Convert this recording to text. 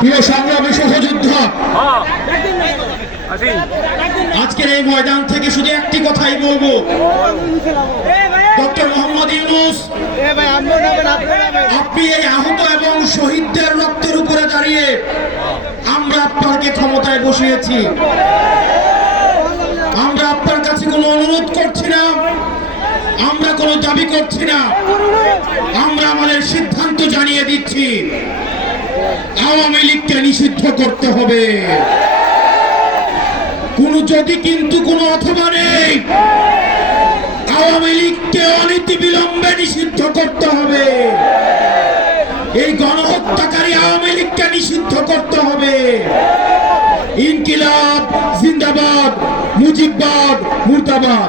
প্রিয় সংগ্রামী সহযোদ্ধা, আজকের এই ময়দান থেকে শুধু একটি কথাই বলবো, ডক্টর মোহাম্মদ ইউনূস, আপনি এই আহত এবং শহীদদের রক্তের উপরে দাঁড়িয়ে আমরা আপনাকে ক্ষমতায় বসিয়েছি। আমরা আপনার কাছে কোনো অনুরোধ করছি না, আমরা কোনো দাবি করছি না, আমরা আমাদের সিদ্ধান্ত জানিয়ে দিচ্ছি, আওয়ামী লীগকে নিষিদ্ধ করতে হবে। যদি কিন্তু কোনো অথবা নেই, আওয়ামী লীগকে অনতিবিলম্বে নিষিদ্ধ করতে হবে। এই গণহত্যাকারী আওয়ামী লীগকে নিষিদ্ধ করতে হবে। ইনকিলাব জিন্দাবাদ, মুজিববাদ মুর্দাবাদ।